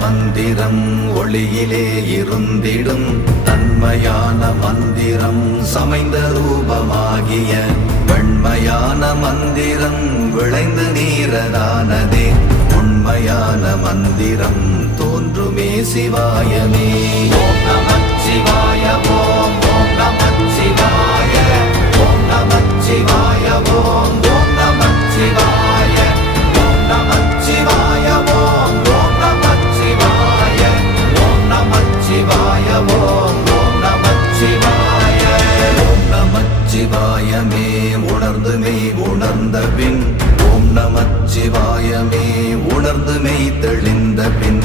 மந்திரம் ஒளியிலே இருந்திடும் தன்மையான மந்திரம் சமைந்த ரூபமாகிய வெண்மையான மந்திரம் விளைந்து நீரதானதே உண்மையான மந்திரம் தோன்றுமே சிவாயமே. ஓம் நமச்சிவாய ஓம் ஓம் நமச்சிவாய ஓம் நமச்சிவாய ஓம் ஓம் நமச்சிவாய ஓம் நமச்சிவாய ஓம் ஓம் நமச்சிவாய ஓம் நமச்சிவாய ஓம் ஓம் நமச்சிவாய. ஓம் நமச்சிவாயமே உணர்ந்து மெய் உணர்ந்த பின் ஓம் நமச்சிவாயமே உணர்ந்து மெய் தெளிந்த பின்